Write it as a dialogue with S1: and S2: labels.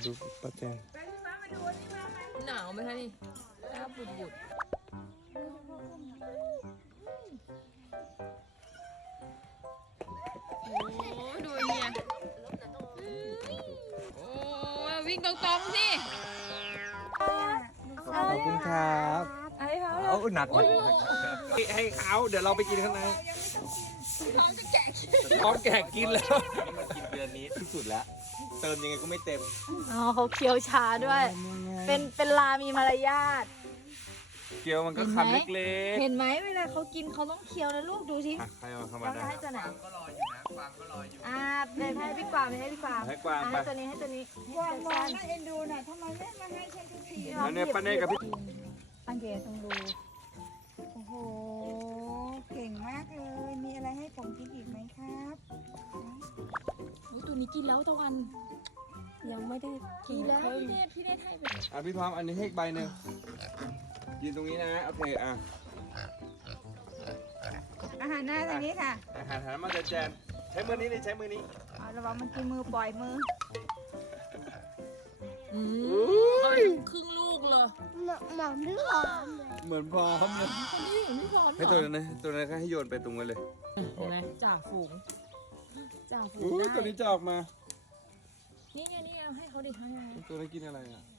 S1: ดูป้าแจง
S2: หนาวไหมคะนี่หน้าบุดบุดโอ้ดูเนี่ยโอ้วิ่งตรงๆสิ
S1: ขอบคุณครับ
S2: ไอ้เขา
S1: เอาหนักให้เขาเดี๋ยวเราไปกินข้างใน
S2: ท้องจะแกะ
S1: ท้องแก่กินแล้วมันกินเดือนนี้ที่สุดแล้ว เติมยังไงก็ไม่เต็ม
S3: อ๋อเขาเคี้ยวช้าด้วย เป็นลามีมารยาท
S1: เกี๊ยวมันก็คำเล็ก
S3: เห็นไหมเวลาเขากินเขาต้องเคี้ยวนะลูกดูสิ
S1: ๆอ่ะใครเอาเข้ามา
S3: เรา
S1: ได้
S3: จะให้ตัวไหน
S4: ก็รออยู่นะฟังก็รออยู่
S3: ให้พี่กวางให้พี่กวาง
S1: ให้กวางไป
S3: ให้ตัวนี้ให้ตัวนี้
S5: วางวางน่าเอ็นดูน่ะทำไมไม่มาให้ฉันทุกที
S1: แล้วเนี่ยป้าเน่กับพี่
S3: อังเกตต้องดู
S5: โอ้โห เก่งมากเลย มีอะไรให้ผมกินอีกไหมครับ
S2: ตัวนี้กินแล้วตะวัน
S3: ยังไม่ได้
S2: กินแล้วพี่เนตให้ไป
S1: อ่ะพี่พร้อมอันนี้ให้อีกใบหนึ่งยืนตรงนี้นะโอเคอ่ะ
S5: อาหารหน้าทางนี้ค่ะ
S1: อาหารหันมาแจนใช้มือนี้นี่ใช้มือนี้
S5: เอาระวังมันกินมือปล่อยมือ
S2: ครึ่งลูกเลย
S1: เหมือนพร้อมเลย
S2: คนนี้เห็นพี่พร
S1: ให้ตัวนั้นนะตัวนั้นก็ให้โยนไปตรงนั้นเลย
S2: เห็นไหมจ่าฝูงจ่าฝูง
S1: อุ้ย
S2: ได้
S1: ตัวนี้จะออกมา
S2: นี่ไงนี่เอาให้เขาดิให้
S1: ตัวนี้กินอะไรอ่ะ